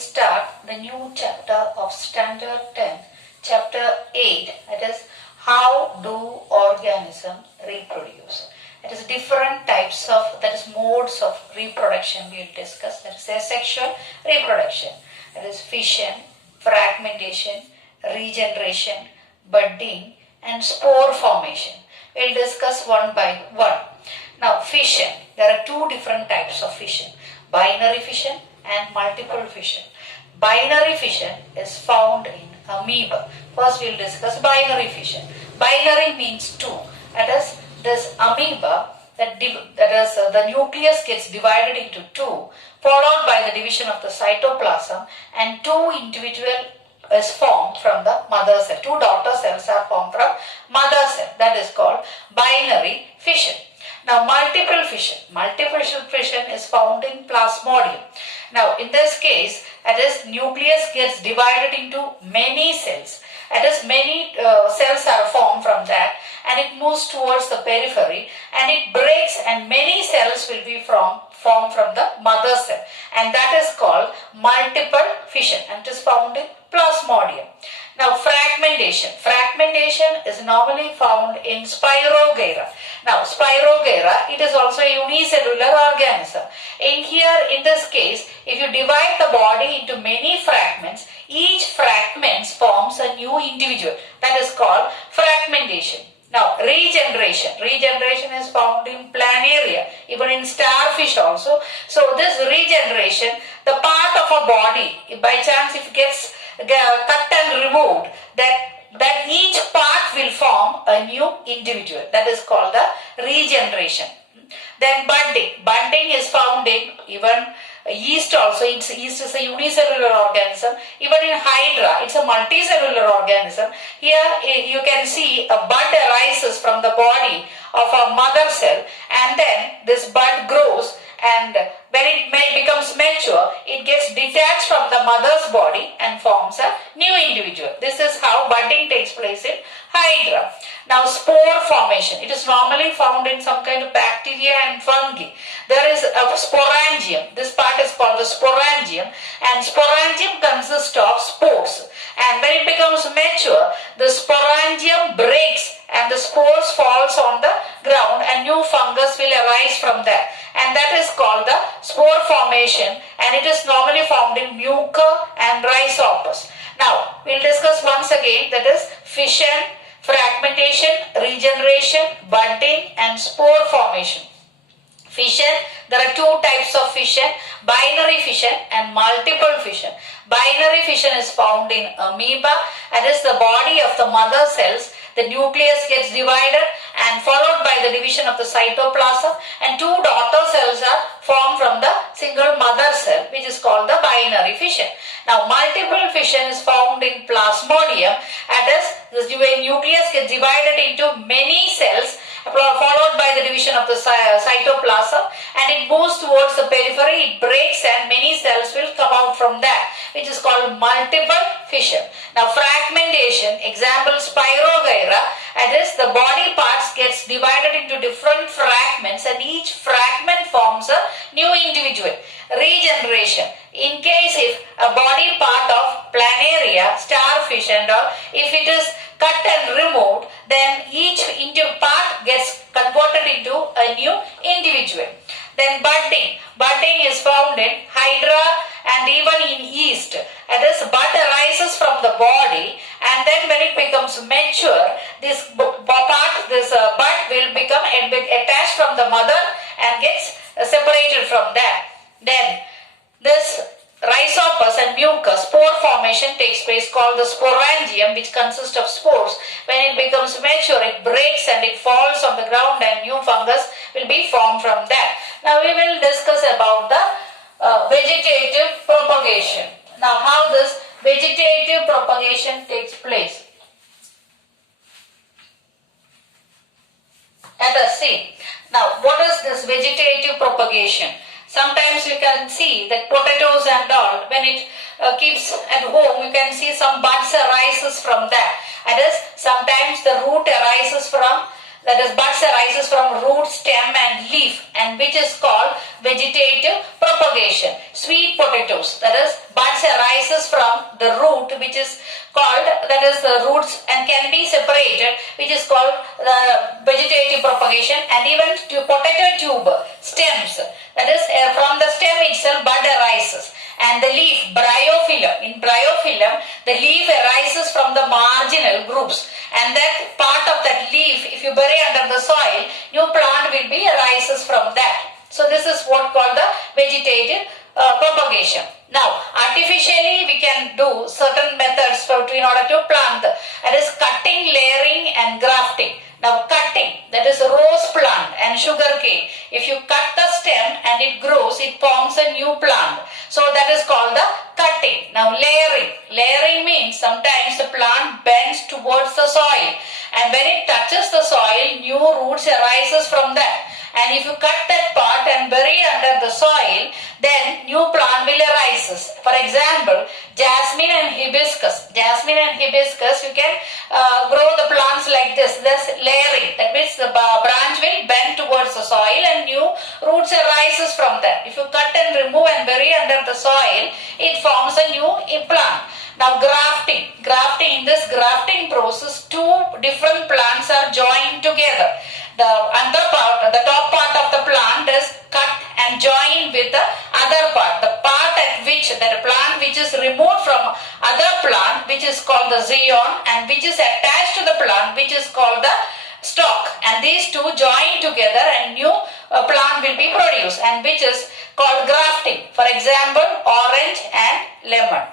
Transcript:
start the new chapter of Standard 10, Chapter 8, that is how do organisms reproduce. That is different types of, that is modes of reproduction we will discuss. That is asexual reproduction, that is fission, fragmentation, regeneration, budding and spore formation. We will discuss one by one. Now fission, there are two different types of fission, binary fission and multiple fission. Binary fission is found in amoeba. First we will discuss binary fission. Binary means two. That is, this amoeba, the nucleus gets divided into two, followed by the division of the cytoplasm, and two individual is formed from the mother cell. Two daughter cells are formed from mother cell. That is called binary fission. Now multiple fission. Multiple fission is found in plasmodium. Now in this case, that is, nucleus gets divided into many cells. That is, many cells are formed from that, and it moves towards the periphery and it breaks, and many cells will be formed from the mother cell, and that is called multiple fission, and it is found in plasmodium. Now fragmentation. Fragmentation is normally found in Spirogyra. Now Spirogyra, it is also a unicellular organism. In this case, if you divide the body into many fragments, each fragment forms a new individual. That is called fragmentation. Now regeneration. Regeneration is found in planaria, even in starfish also. So this regeneration, the part of a body, by chance if it gets cut and removed, that each part will form a new individual. That is called the regeneration. Then budding. Budding is found in even yeast also. Yeast is a unicellular organism. Even in Hydra, it's a multicellular organism. Here you can see a bud arises from the body of a mother cell, and then this bud grows, and when it becomes mature, it gets detached from the mother's body and forms a new individual. This is how budding takes place in Hydra. Now spore formation. It is normally found in some kind of bacteria and fungi. There is a sporangium. This part is called the sporangium, and sporangium consists of spores. And when it becomes mature, the sporangium breaks and the spores falls on the ground, and new fungus will arise from that. And that is called the spore formation, and it is normally found in mucor and rhizopus. Now we will discuss once again, that is fission, fragmentation, regeneration, budding and spore formation. Fission, there are two types of fission, binary fission and multiple fission. Binary fission is found in amoeba, that is the body of the mother cells. The nucleus gets divided and followed by the division of the cytoplasm, and two daughter cells are formed from the single mother cell, which is called the binary fission. Now multiple fission is found in plasmodium, that is the nucleus gets divided into many cells followed by the division of the cytoplasm, and it moves towards the periphery, it breaks, and many cells will come out from that, which is called multiple fission. Now fragmentation, example Spirogyra, that is the body parts gets divided into different fragments, and each fragment forms a new individual. Regeneration, in case if a body part of planaria, starfish and all, if it is cut and removed, then each part gets converted into a new individual. Then budding. Budding is found in Hydra and even in yeast. This bud arises from the body, and then when it becomes mature, this bud will become attached from the mother and gets separated from that. Then this rhizopus and mucus, spore formation takes place, called the sporangium, which consists of spores. When it becomes mature, it breaks and it falls on the ground, and new fungus will be formed from that. Now we will discuss about the vegetative propagation. Now how this vegetative propagation takes place. Let us see. Now what is this vegetative propagation? Sometimes you can see that potatoes and all, when it keeps at home, you can see some buds arises from that. That is, sometimes the root arises from that is buds arises from root, stem and leaf, and which is called vegetative propagation. Sweet potatoes, that is buds arises from the root, which is called, that is roots and can be separated, which is called vegetative propagation. And even potato tube stems, that is from the stem itself bud arises. And the leaf, bryophyllum, in bryophyllum the leaf arises from the marginal groups, and that part of that leaf, if you bury under the soil, new plant will be arises from that. So this is what called the vegetative propagation. Now artificially we can do certain methods in order to plant, that is cutting, layering and grafting. Now cutting, that is rose plant and sugar cane. If you cut the stem and it grows, it forms a new plant. So that is called the cutting. Now layering. Layering means sometimes the plant bends towards the soil, and when it touches the soil, new roots arises from that. And if you cut that part and bury under the soil, then new plant will arises. For example, jasmine and hibiscus. Jasmine and hibiscus, you can grow the plants like this. This layering. That means the branch will bend towards the soil and new roots arises from that. If you cut and remove and bury under the soil, it forms a new plant. Now grafting. Grafting, in this grafting process, two different plants are joined together. The top part of the plant is cut and joined with the other part. The part at which the plant which is removed from other plant, which is called the zyon, and which is attached to the plant, which is called the stalk. And these two join together and new plant will be produced, and which is called grafting. For example, orange and lemon.